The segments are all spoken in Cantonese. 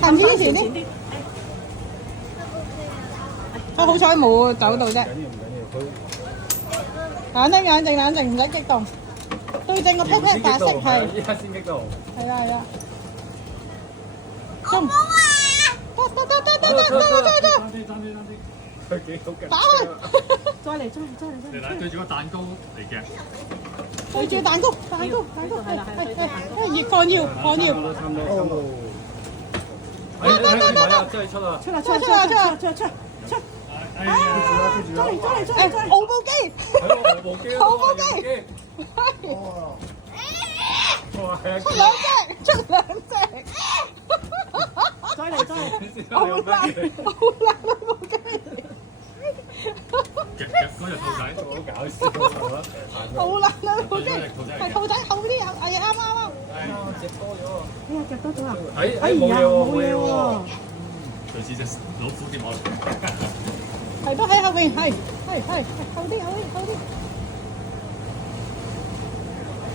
行前啲。啊，好彩冇走到啫。冷靜冷靜冷靜，唔使激動。對正個 pat pat 白色係。依家先激動。係啊係啊。中。得。佢幾好嘅。打開。再嚟。你睇對住個蛋糕嚟嘅。對住蛋糕。係啦，熱放尿。差唔多。得，真係出啦！出。哎呀，再嚟。澳部機。澳部機。哇！出兩隻。再嚟。好難部機。嗰隻兔仔好搞笑好難啊！部機係兔仔後啲，係啱。食多咗。哎呀，夾多咗啊！冇嘢喎。類似隻老虎跌落嚟。係都喺後邊，係後啲。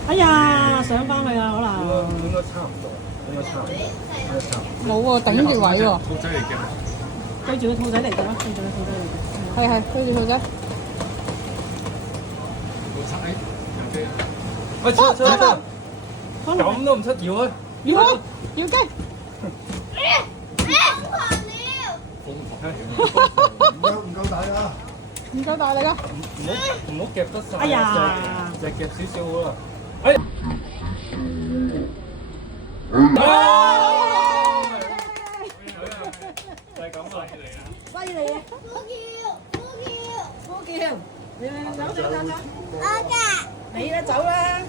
哎呀，上翻去啊，可能。應該差唔多。冇喎，頂住位喎。兔仔嚟嘅。對住個兔仔嚟㗎，係對住兔仔。兔仔有機。喂，出！咁都唔出搖啊！搖雞。唔夠大啊！唔夠大力啊！唔好夾得晒。哎呀，就夾少少好啦。哎！就係咁啊！犀利啊！呼叫，你走。你啦走啦！